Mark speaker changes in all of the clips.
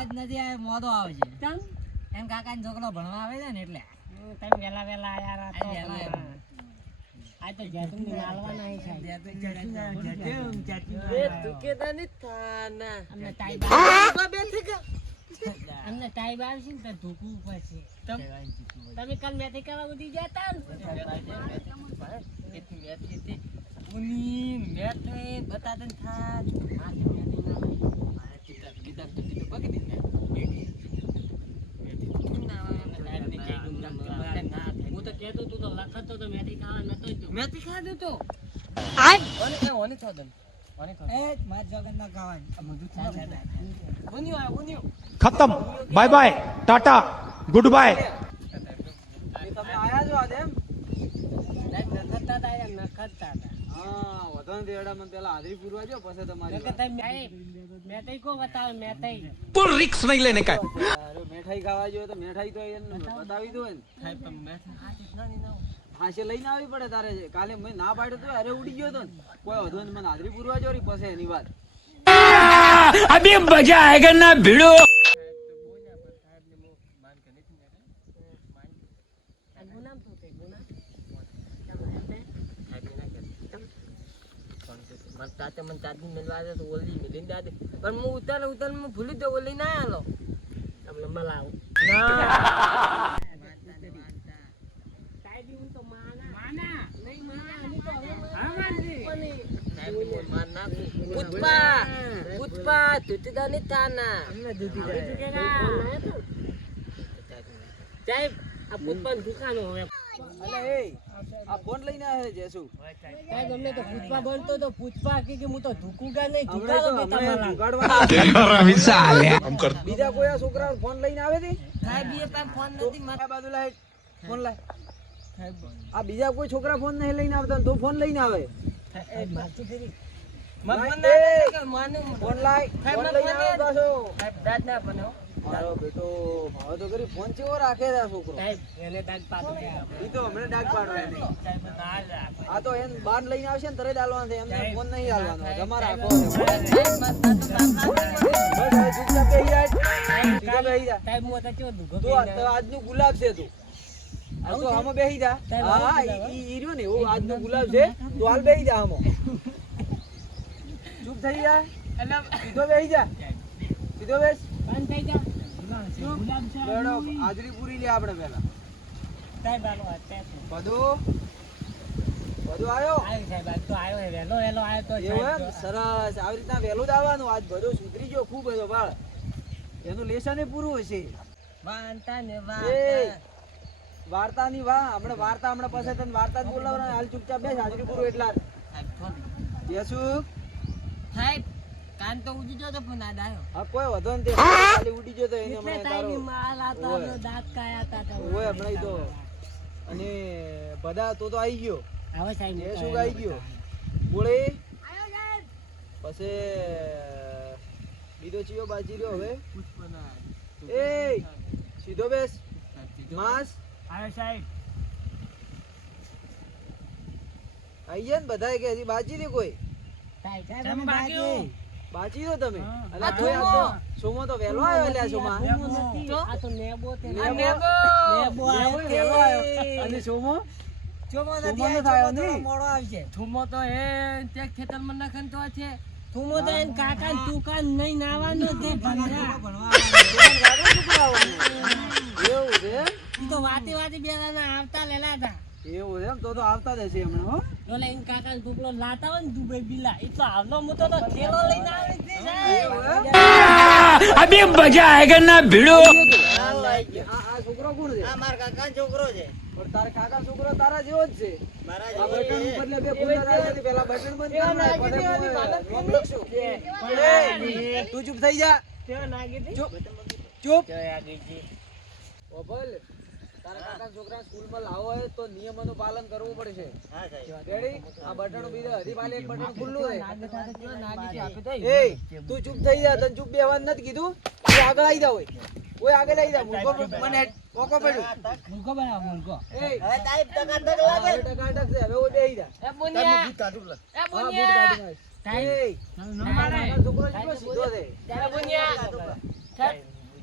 Speaker 1: કીધું તમારે ટુમલો
Speaker 2: કમલો નથી આવે મોદો આવશે
Speaker 1: ચમ
Speaker 2: એમ કાકાનો છોકરો ભણવા આવે છે ને એટલે.
Speaker 1: તમે વેલા વેલા આયા તો
Speaker 2: આ
Speaker 1: તો ની અમને ટાઈમ આવશે ને તો તમે કાલ મેથી કરવા ઉડી જતા ને? માથે. મેથી ખાધું તો આય ઓને કે ઓને
Speaker 2: છોદન ઓને ખો એ માર જગન ના ગાવાન બધું થાય
Speaker 3: ગુનિયો આ ખતમ. Bye bye tata good bye
Speaker 4: તમે આયા જો આજ એમ?
Speaker 1: નખતા હતા એમ નખતા હતા
Speaker 4: હા ખાવા જો તો મેઠાઈ તો બતાવી. દો ને ખાઈ પણ આવી પડે તારે કાલે મેં ના પાડ્યો તો અરે ઉડી ગયો તો હાજરી પૂરવા જો રી એની વાત.
Speaker 1: અભી મજા આયેગા ના ભીડો.
Speaker 2: પણ હું ઉતાર ઉતારમાં ભૂલી તો ઓલી ના આલો
Speaker 1: તમને મલાવું સાહેબ હું તો માના માના નહીં માના હું તો હવે માના.
Speaker 2: પુષ્પા પુષ્પા તુતદા ની તાના
Speaker 1: સાહેબ આ પુષ્પાની દુકાનો હવે.
Speaker 4: અલે એ આ ફોન લઈને આવ્યા છે જેસુ.
Speaker 1: સાહેબ અમને તો પુષ્પા બનતો તો પુષ્પા કે હું તો ધુકુગા નહીં ધુકાલો
Speaker 4: હમણાં
Speaker 1: બેટા
Speaker 4: જુગાડવાના બીજા કોઈ આ છોકરા ફોન લઈને આવે છે?
Speaker 2: સાહેબ એ પાસે ફોન નથી મારા
Speaker 4: બાજુ લાય ફોન લાય. આ બીજા કોઈ છોકરા ફોન નહીં લઈને આવતા તો ફોન લઈને આવે.
Speaker 1: એ મારતી
Speaker 2: મને માનું
Speaker 4: ફોન લાય ફોન લઈને આવે પાછો
Speaker 2: સાહેબ દાદ ના બનો
Speaker 4: મારો બેટો ભાવ તો કરી ફોન ચેવો રાખે છે છોકરો?
Speaker 1: સાહેબ એને દાદ પાડો
Speaker 4: ઈ તો હમણાં ડાક પાડો એને. આ તો એને બાર લઈને આવશે ને તરે હાલવાનું છે એમને ફોન નહીં હાલવાનો તમારે રાખો. બસ હવે આજનું ગુલાબ છે તું. આ તો આમાં બેહી જા. હા ઈ- ઈ ઈ રહ્યો ને એવું આજનું ગુલાબ છે. તો હાલ બેહી જા આમાં. ચૂપ થઈ જા. સીધો બેહી જા. સીધો બેસ.
Speaker 1: બંધ થઈ જા. ગુલાબ
Speaker 4: હાજરી પૂરી લે આપણે પહેલા.
Speaker 1: સાહેબ આલો અત્યારે
Speaker 4: બધું? બધું આવ્યો
Speaker 1: આવ્યો સાહેબ આજ તો આવ્યો હે વહેલો વહેલો આવ્યો તો
Speaker 4: એવું સરસ. આવી રીતના વહેલું જ આવવાનું. આજ બધું સુધરી ગયો ખૂબ બધો બાળ. એનું લેસન પૂરું હશે.
Speaker 2: વાંતા ને વાર્તા
Speaker 4: વાર્તાની વાહ આપણે વાર્તા હમણાં પાસે તને વાર્તા જ બોલાવવાના. હાલ ચૂપચાપ બેસ હાજરી પૂરું એટલા યસુ?
Speaker 2: સાહેબ કાન તો ઉડી ગયો તો પણ ના ડાયો
Speaker 4: હા કોઈ વધો ને તે ખાલી ઉડી ગયો તો એને હમણાં તારો
Speaker 1: માલ આતા આપણો દાંત કાયા હતા તો
Speaker 4: ઓય હમણાં તો અને બધા તો તો આવી ગયો.
Speaker 1: હવે સાહેબ
Speaker 4: એ શું આવી ગયો? બોલે. પછી બીજો ચિયો બાજી રહ્યો હવે. એ સીધો બેસ. માસ.
Speaker 1: આયો સાહેબ.
Speaker 4: આઈ ગયા ને બધા કે હજી બાજી દે કોઈ?
Speaker 1: સાહેબ
Speaker 2: તમે બાકી
Speaker 4: બાજી દો તમે? અલા. તો? સોમો તો વહેલો આવ્યો લ્યા સોમા.
Speaker 1: આ તો નેબો તે
Speaker 4: નેબો.
Speaker 2: નેબો.
Speaker 1: નેબો
Speaker 4: નેબો
Speaker 1: આવ્યો.
Speaker 4: અને સોમો? સોમો
Speaker 2: નથી
Speaker 4: નથી આવ્યો
Speaker 2: આવ્યો
Speaker 4: નહીં?
Speaker 2: મોડો આવશે. થોમો તો એ તે ખેતરમાં નાખન તો છે.
Speaker 1: તુમો તો એને કાકા ને નહીં નાવાનો તે ભંગરા
Speaker 4: એવું છે એમ?
Speaker 1: તો વાતે વાતે બે આવતા લેલા હતા.
Speaker 4: એવું એમ તો આવતા જ હમણાં
Speaker 1: કાકા છોકરો લાતા હોય ને દુબઈ બિલા એ તો આવલો મોટો તો થેલો લઈને આવે
Speaker 3: મજા આયગા
Speaker 4: ના ભીડો? છોકરો છે? પણ તારા કાકા છોકરો તારા જેવો જ છે. તું ચૂપ થઈ જા. ચૂપ. ચૂપ તારા કાકા છોકરા સ્કૂલમાં લાવો હોય તો નિયમોનું પાલન કરવું પડશે. રેડી આ બટન બીજે હરી પાલે એક બટન ખુલ્લું છે એ તું ચૂપ થઈ જા તને ચૂપ બેવાનું નથી કીધું. તું આગળ આવી જા હોય ઓય આગળ આવી જા મૂકો મને મોકો પડ્યો.
Speaker 1: મૂકો બનાવો, મૂકો.
Speaker 4: એ હવે ટકા ટક છે હવે ઓય બેહી જા.
Speaker 2: એ બોનિયા એ
Speaker 4: હા, બૂટ
Speaker 2: બોનિયા
Speaker 4: કાઢી નાખ. એ, છોકરો સીધો છે.
Speaker 1: અમારે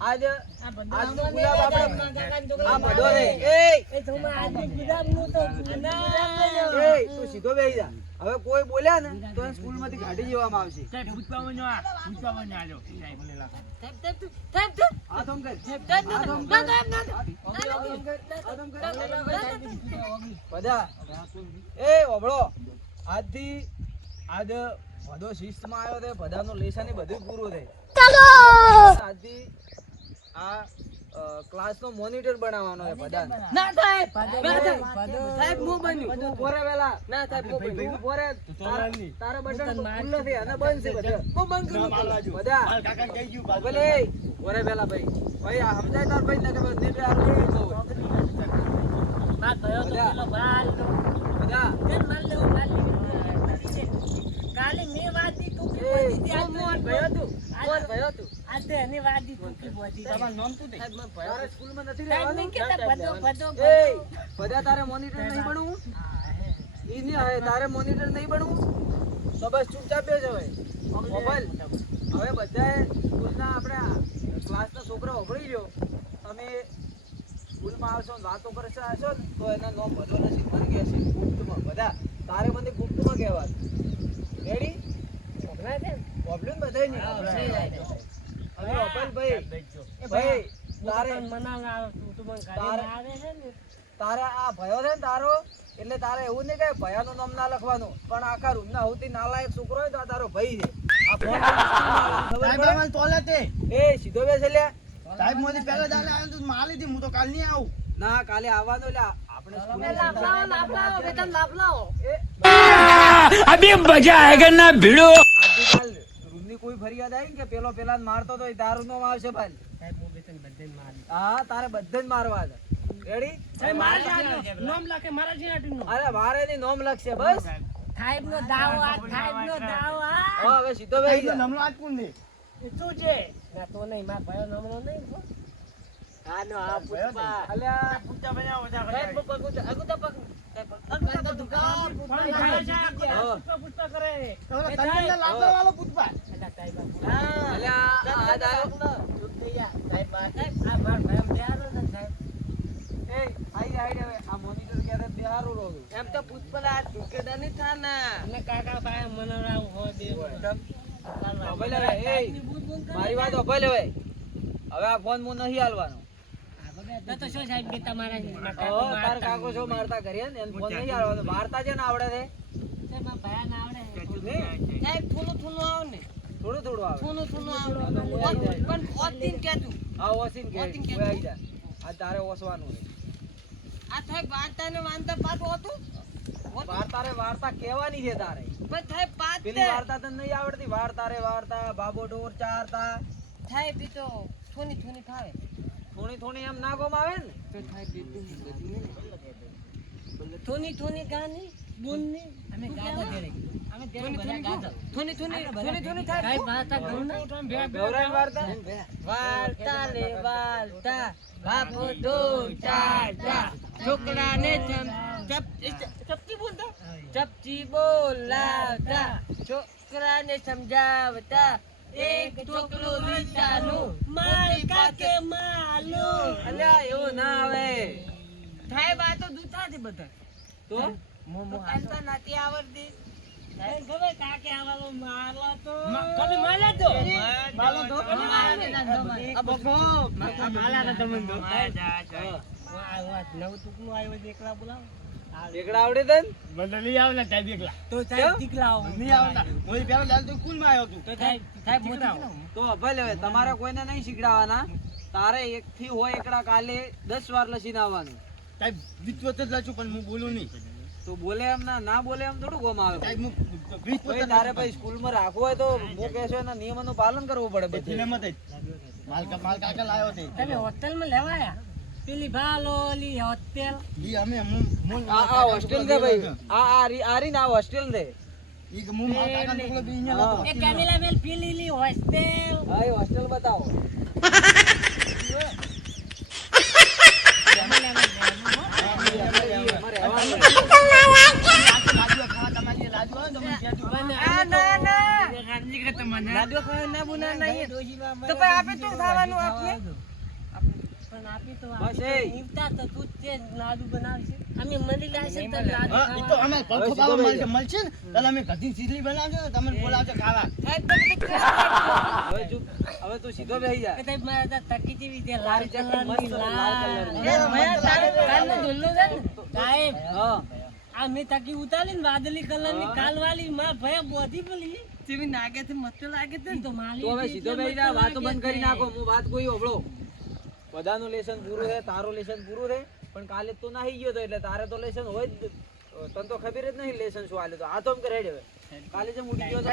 Speaker 4: આજ
Speaker 1: આજે
Speaker 4: સીધો બેહી જા હવે કોઈ બોલ્યા ને તો સ્કૂલ સ્કૂલમાંથી કાઢી દેવામાં આવશે બધા એ ઓબળો આજથી આજ બધો શિસ્તમાં આવ્યો છે બધાનો લેસન ને બધું પૂરું થાય આજથી આ ક્લાસનો મોનિટર બનાવવાનો છે બધાને.
Speaker 1: ના સાહેબ સાહેબ હું બન્યું?
Speaker 4: તું પોરે વેલા
Speaker 1: ના સાહેબ હું
Speaker 4: તું પોરે તારા- બટન ખુલ્લો છે અને બંધ છે બધા.
Speaker 1: હું બંધ કરું
Speaker 4: બધા. ભલે પોરે વેલા ભાઈ. ભાઈ આ સમજાય તાર ભાઈ ને બસ દીપે આ હારું નહીં ના
Speaker 1: માર તો પેલો બાલ
Speaker 4: બધા.
Speaker 1: કેમ માર લેવું માર લેવી? કાલે મેં વાદી તું
Speaker 4: બોધી
Speaker 1: દે આજ મોન ભયો તું. મોર ભયો તું. આજે એની વાદી તું બોધી તમાર નામ તું દે
Speaker 4: તારે સ્કૂલમાં નથી
Speaker 1: સાહેબ
Speaker 4: રહેવાનું?
Speaker 1: નહીં કેતા બધો બધો
Speaker 4: એ બધા તારે મોનિટર નહીં બનવું? ઈ નહીં હવે તારે મોનિટર નહીં બનવું? તો બસ ચૂપચાપ બેસ હવે. મોબાઈલ. હવે બધાએ સ્કૂલના આપણે આ ક્લાસના છોકરા ઓગળી ગયો. તમે સ્કૂલમાં આવશો ને વાતો કરશો આવશો ને તો એના નામ બધો નસીબ મને ગયા છે ગુપ્તમાં બધા. તારે મને ગુપ્તમાં કહેવાનું રેડી
Speaker 1: ભગવાન છે
Speaker 4: પ્રોબ્લેમ બધાય નહીં હવે અપલ ભાઈ ભાઈ તારે આ ભયો છે ને તારો? એટલે તારે એવું નહીં કે ભયા નું નામ ના લખવાનું. પણ આખા રૂમ ના સૌથી નાલાયક છોકરો હોય તો તારો ભાઈ છે. એ સીધો બેસે લે.
Speaker 5: સાહેબ મોદી પહેલા દાડે આવ્યો તું માલ લીધી હું તો કાલ નહીં આવું.
Speaker 4: ના કાલે આવવાનો એટલે આપણે લાભ લાવો
Speaker 3: બેટા લાભ અભી મજા આયેગા
Speaker 4: ના ભીડો? રૂમની ફરિયાદ આવી કે પેલો પેલા મારતો તો તારું નામ આવશે ભાઈ.
Speaker 1: હું મારી
Speaker 4: હા તારે બધે જ મારવા છે. રેડી
Speaker 1: સાહેબ મારા જેવું નામ લખે મારા
Speaker 4: અરે મારે ની નોમ લખશે બસ.
Speaker 1: સાહેબ. નો દાવો આ સાહેબ નો દાવો આ
Speaker 4: હા હવે સીધો બેસી જા.
Speaker 1: એ શું છે? ના તો નહીં મારા ભાઈઓ નામનો નહીં હો. આનો આ પુષ્પા
Speaker 4: અલ્યા
Speaker 1: પગ પગ દુકાન પુષ્પા પુષ્પા કરે એ આ
Speaker 4: મોનિટર કે તે હવે મારી વાત હવે આ ફોન હું નહીં હાલવાનો.
Speaker 1: તો તો શું સાહેબ કે તમારા
Speaker 4: ઓ, તાર કાકો છો મારતા કરીએ ને ફોન નહીં હાલવાનો વાર્તા છે ને આવડે છે?
Speaker 1: સાહેબ, મારા ભાઈને આવડે સાહેબ થોડું થોડું આવે. ને
Speaker 4: થોડું થોડું આવે
Speaker 1: થોડું થોડું
Speaker 4: આવે.
Speaker 1: પણ ઓતીન કેતું
Speaker 4: આ ઓસીન કે.
Speaker 1: ઓસીન કે.
Speaker 4: કોઈ જા આ તારે ઓસવાનું છે.
Speaker 1: આ સાહેબ વાંચતા ને વાંચતા પાછું હતું?
Speaker 4: વાર્તા રે વાર્તા કહેવાની છે તારે.
Speaker 1: પણ થાય પાછ
Speaker 4: પેલી વાર્તા તને નહીં આવડતી? વાર્તા રે વાર્તા બાબો ઢોર ચારતા.
Speaker 1: થાય પીતો થોની થોની થાય
Speaker 4: થોડી થોડી એમ ના ગોમ આવે ને
Speaker 1: તો સાહેબ થોની થોની ગાની બોલની અમે ગાતા દેરે અમે દેરે બધા ગાતા થોની થોની થોની થોની થાય સાહેબ વાર્તા કહું ને
Speaker 4: ગૌરાઈ વાર્તા
Speaker 1: વાર્તા લે વાર્તા બાપો દો ચાચા છોકરાને ચમ ચપ બોલતા ચપચી બોલાવતા છોકરાને સમજાવતા એક છોકરો લીટાનું માલકા કે માલો
Speaker 4: અલ્યા એવો ના આવે
Speaker 1: થાય વાતો દૂધાથી બધા
Speaker 4: તો
Speaker 1: કાંતા નાતી આવડતી ગમે કાકે આવાલો મારલો તો કભી માલા તો મારલો તો આ બફો આ માલા ના તમે દો. વાહ વાહ નવ ટુકનું આવ્યો એકલા બોલાવો
Speaker 4: એકડા આવડે તને?
Speaker 1: તો સાહેબ દીકલાઓ તો સાહેબ સાહેબ દીકલાઓ
Speaker 4: તો. ભલે તમારે કોઈને નહીં શીખડાવવાના. તારે એક થી હોય એકડા કાલે દસ વાર લસીને આવવાનું. તો બોલે એમ ના ના બોલે એમ થોડું ગોમ આવે.
Speaker 2: તારે
Speaker 4: ભાઈ તારે ભાઈ સ્કૂલમાં રાખવું હોય તો હું કહેશો એના નિયમોનું પાલન કરવું પડે બધી.
Speaker 2: મત માલ કા- માલ કાકા લાયો તે.
Speaker 1: તમે હોટેલમાં લેવાયા પેલી ભાલો ઓલી હોટેલ
Speaker 2: ઈ અમે હું હું
Speaker 4: આ આ હોસ્ટેલ દે ભાઈ. આ આ રી આ રી ને હોસ્ટેલ દે.
Speaker 2: ઈ કે હું માલ કાકા ટુકડો બી અહીંયા લાતો
Speaker 1: એ કેમિલા બેલ પેલી હોટેલ
Speaker 4: હા એ હોસ્ટેલ બતાવો.
Speaker 2: ને
Speaker 1: ના ના. ના તો આપે તો ખાવાનું આપને પણ આપી તો
Speaker 4: બસ એ.
Speaker 1: નીવતા તો તું જ તે લાડુ બનાવશે. અમે મળી લાવશે તો લાડુ
Speaker 2: હા, તો અમે
Speaker 4: હવે
Speaker 2: ભલખો
Speaker 4: સીધો
Speaker 2: બાબા
Speaker 4: બેહી
Speaker 2: મળશે મળશે ને? એટલે અમે ઘધી સીધલી બનાવજો ને તમને બોલાવજો ખાવા.
Speaker 4: હવે ચૂપ હવે તું સીધો બેસી જા
Speaker 1: કે મારા ત્યાં તકી જેવી છે લાલ કલરની
Speaker 4: લાલ
Speaker 1: એ ભયા તારે કાલનો ધુલ્લો છે ને? સાહેબ
Speaker 4: હા.
Speaker 1: આ મેં તકી ઉતારી ને વાદળી કલરની કાલવાળી માં ભયા બોધી પેલી. જેવી નાગે છે મસ્ત લાગે છે તો માલી
Speaker 4: તું હવે સીધો જા વાતો બંધ કરી નાખો હું વાત કોઈ હોભળો બધાનું લેસન પૂરું છે તારું લેસન પૂરું છે પણ કાલે તું નાહી ગયો તો એટલે તારે તો લેસન હોય જ તને તો ખબર જ નહીં લેસન શું હાલે તો. આ તો એમ કરે હવે. કાલે જેમ ઉડી ગયો તો?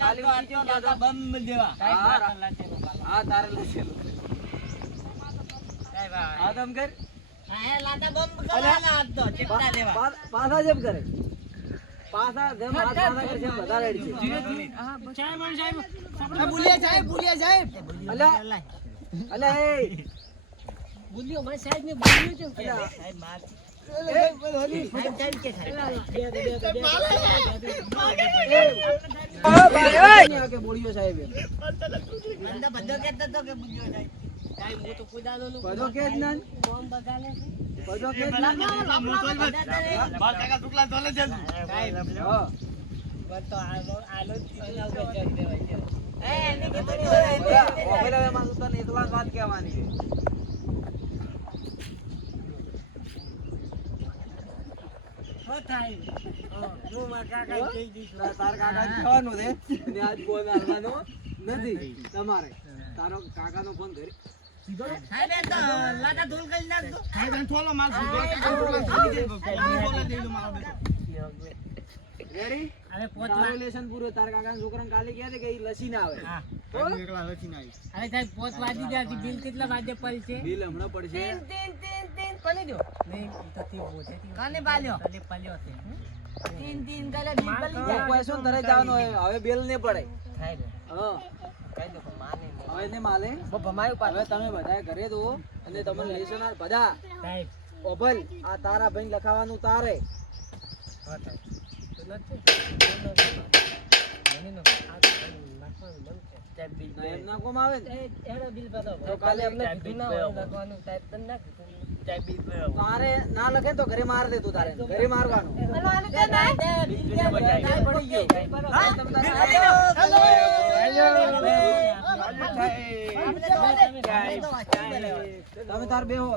Speaker 4: કાલે ઉડી ગયો તો?
Speaker 2: બમ દેવા
Speaker 4: હા, તારે લેસન હા તો એમ કર. પાછા જેમ કરે. પાછા જેમ કરે છે બધા રેડી છે
Speaker 2: સાહેબ. સાહેબ
Speaker 4: અલ્યા અલ્યા એ
Speaker 1: સાહેબ બોલ્યું
Speaker 4: અલ્યા નહીં આ કે સાહેબ ને
Speaker 1: સાહેબ હું તો કુદાનો નું
Speaker 4: બધો કે હા
Speaker 1: પણ તો આલો આલો
Speaker 4: વાત કહેવાની છે.
Speaker 1: હો થાય હા, હું મારા કાકાને કહી દઈશ
Speaker 4: તાર કાકા ને ફોન નથી તમારે
Speaker 1: કરી હવે પોત
Speaker 4: તારું લેસન પૂરું. તાર કાકા છોકરાને કાલે કહે છે કે લસી ના આવે?
Speaker 1: હા.
Speaker 2: એકલા લસી ના આવી.
Speaker 1: હવે સાહેબ પોત વાજી જાય બિલ કેટલા વાગે પડશે?
Speaker 4: બિલ હમણાં પડશે.
Speaker 1: તીન તીન તીન તીન કોને દો. નહીં તો તે બોલે કાને પાલ્યો. કાને પાલ્યો છે. તીન તીન કાલે બિલ પડી
Speaker 4: જાય ને તરત જવાનું હોય? હવે બિલ ને પડે.
Speaker 1: થાય
Speaker 4: હા.
Speaker 1: કઈ દો માને
Speaker 4: હવે ને માલે
Speaker 1: ભમાયું
Speaker 4: હવે તમે બધા ઘરે દો અને તમને લેસન આ બધા.
Speaker 1: સાહેબ.
Speaker 4: ઓભલ આ તારા ભાઈ લખાવાનું તારે.
Speaker 1: હા સાહેબ.
Speaker 4: તારે ના લખે તો ઘરે માર દે તું તારે ઘરે મારવાનું તમે તાર બે હો